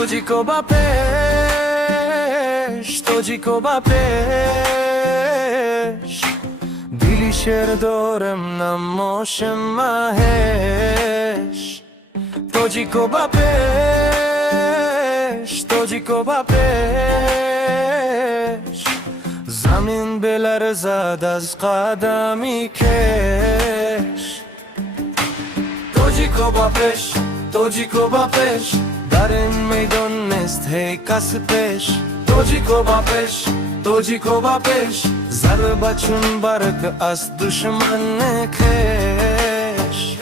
तुझको बापेश तुझको बापेश Bilişer doğrem namoşem mahesh तुझको bapesh Zamin belarزad az qadami kesh तुझको बापेश در این میدان نیست هی کس پیش तुझको बापेश ضربه چون برگ از دشمن کش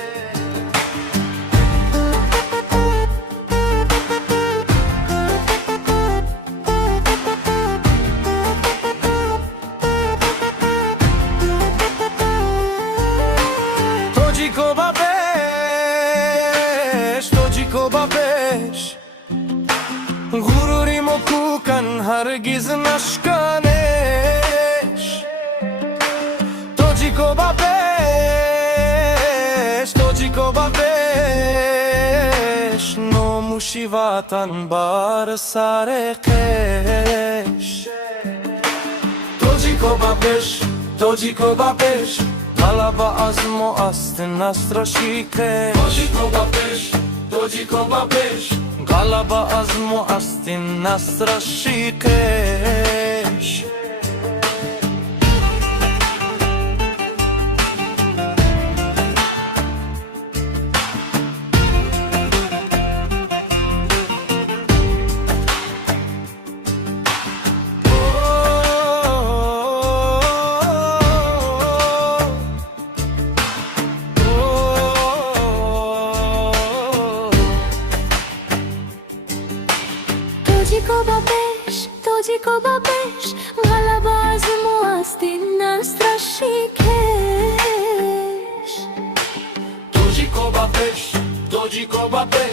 तुझको बापेश غروری مکوکن هرگز نشکنش तुझको bapesh ناموشی وطن بر سر خش तुझको bapesh غلبه از ما است نستراشی کش तुझको bapesh غلبه از ما است نستراشی کش तुझको बापेश غلبه از ما است نستراشی کش तुझको bapesh